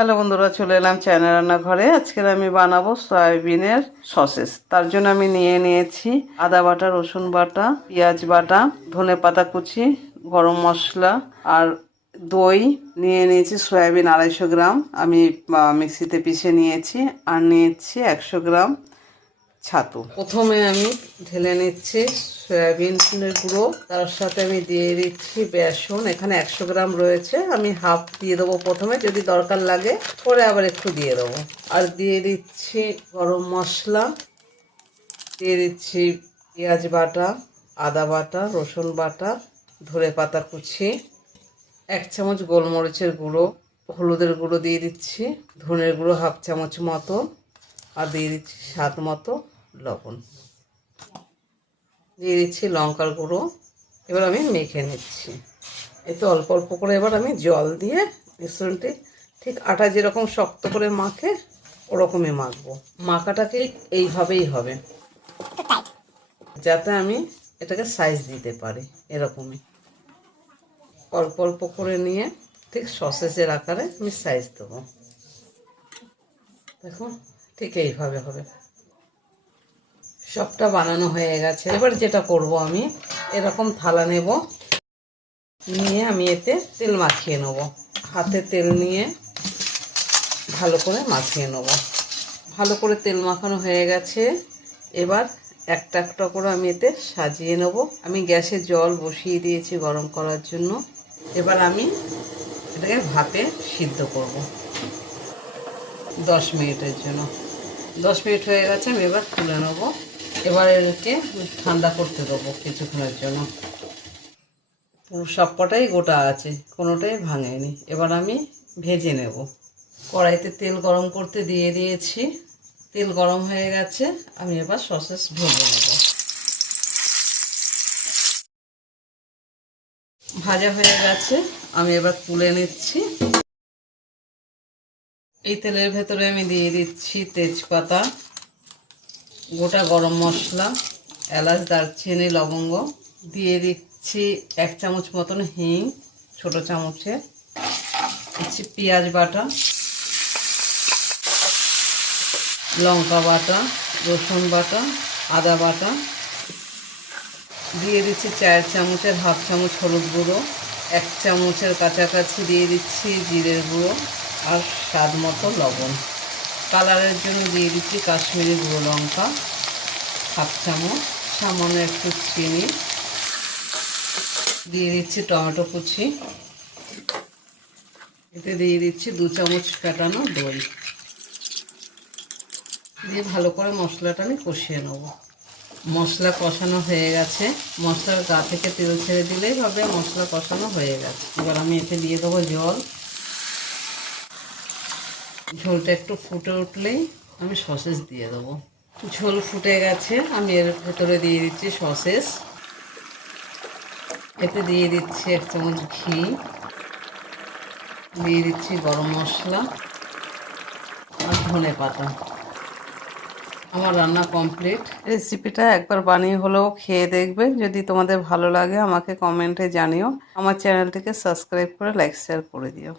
Hello বন্ধুরা, চলে এলাম চায়না রান্নাঘরে। আজকে আমি বানাবো সয়াবিনের সসেস। তার জন্য আমি নিয়ে নিয়েছি আদা বাটা, রসুন বাটা, পেঁয়াজ বাটা, ধনেপাতা কুচি, গরম মশলা আর দই। নিয়ে নিয়েছি সয়াবিন 250 গ্রাম, আমি মিক্সিতে পিষে নিয়েছি। আর নিয়েছি 100 গ্রাম ছাতু। প্রথমে আমি ঢেলে নিচ্ছি সয়াবিনের গুঁড়ো, তার সাথে আমি দিয়ে দিচ্ছি বেসন। এখানে 100 গ্রাম রয়েছে, আমি হাফ দিয়ে দেবো প্রথমে, যদি দরকার লাগে পরে আবার একটু দিয়ে দেবো। আর দিয়ে দিচ্ছি গরম মশলা, দিয়ে দিচ্ছি পেঁয়াজ বাটা, আদা বাটা, রসুন বাটা, ধনেপাতা কুচি, 1 চামচ গোলমরিচের গুঁড়ো, হলুদের গুঁড়ো দিয়ে দিচ্ছি, ধনের গুঁড়ো হাফ চামচ মতো, আর দিয়ে দিচ্ছি স্বাদ মতো লবণ, দিয়ে দিচ্ছি লঙ্কার গুঁড়ো। এবার আমি মেখে নিচ্ছি। এতে অল্প অল্প করে এবার আমি জল দিয়ে মিশ্রণটি ঠিক আটা যেরকম শক্ত করে মাখে ওরকমই মাখবো। মাখাটাকে এইভাবেই হবে, যাতে আমি এটাকে সাইজ দিতে পারি। এরকমই অল্প অল্প করে নিয়ে ঠিক সসেসের আকারে আমি সাইজ দেবো। দেখুন, ঠিক এইভাবে হবে। সবটা বানানো হয়ে গেছে। এবার যেটা করব, আমি এরকম থালা নেব, নিয়ে আমি এতে তেল মাখিয়ে নেব। হাতে তেল নিয়ে ভালো করে মাখিয়ে নেব। ভালো করে তেল মাখানো হয়ে গেছে। এবার একটা একটা করে আমি এতে সাজিয়ে নেব। আমি গ্যাসে জল বসিয়ে দিয়েছি গরম করার জন্য। এবার আমি এটাকে ভাপে সিদ্ধ করব 10 মিনিটের জন্য। 10 মিনিট হয়ে গেছে, আমি এবার তুলে নেব। এবার এটাকে ঠান্ডা করতে দেবো কিছুক্ষণের জন্য। সবকটাই গোটা আছে, কোনোটাই ভাঙেনি। এবার আমি ভেজে নেব। কড়াইতে তেল গরম করতে দিয়ে দিয়েছি, তেল গরম হয়ে গেছে। আমি এবার সসেস ভেজে নেব। ভাজা হয়ে গেছে, আমি এবার তুলে নিচ্ছি। এই তেলের ভেতরে আমি দিয়ে দিচ্ছি তেজপাতা, গোটা গরম মশলা, এলাচ, দারচিনি, লবঙ্গ, দিয়ে দিচ্ছি 1 চামচ মতন হিং, ছোট চামচে দিচ্ছি পেঁয়াজ বাটা, লঙ্কা বাটা, রসুন বাটা, আদা বাটা, দিয়ে দিচ্ছি 4 চামচের হাফ চামচ হলুদ গুঁড়ো, 1 চামচের কাছাকাছি দিয়ে দিচ্ছি জিরের গুঁড়ো, আর স্বাদ মতো লবণ। কালারের জন্য দিয়ে দিচ্ছি কাশ্মীরি গুঁড়ো লঙ্কা হাফ চামচ, সামান্য একটু চিনি, দিয়ে দিচ্ছি টমেটো কুচি, এতে দিয়ে দিচ্ছি 2 চামচ ফেটানো দই, দিয়ে ভালো করে মশলাটা আমি কষিয়ে নেব। মশলা কষানো হয়ে গেছে। মশলার গা থেকে তেল ছেড়ে দিলেই হবে মশলা কষানো হয়ে গেছে। এবার আমি এতে দিয়ে দেবো জল। ঝোলটা একটু ফুটে উঠলেই আমি সসেস দিয়ে দেবো। ঝোল ফুটে গেছে, আমি এর ভেতরে দিয়ে দিচ্ছি সসেস। এতে দিয়ে দিচ্ছি 1 চামচ ঘি, দিয়ে দিচ্ছি গরম মশলা আর ধনেপাতা। আমার রান্না কমপ্লিট। রেসিপিটা একবার বানিয়ে হলেও খেয়ে দেখবে। যদি তোমাদের ভালো লাগে আমাকে কমেন্টে জানিও। আমার চ্যানেলটিকে সাবস্ক্রাইব করে লাইক শেয়ার করে দিও।